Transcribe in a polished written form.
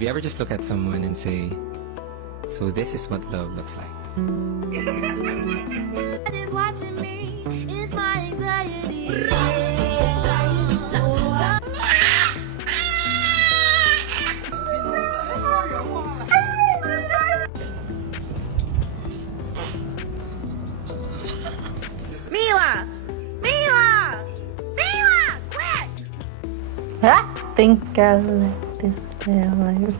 Have you ever just looked at someone and say, so this is what love looks like? Is watching me, it's my anxiety. Mila! Mila! Mila! Quick! I think I like this time.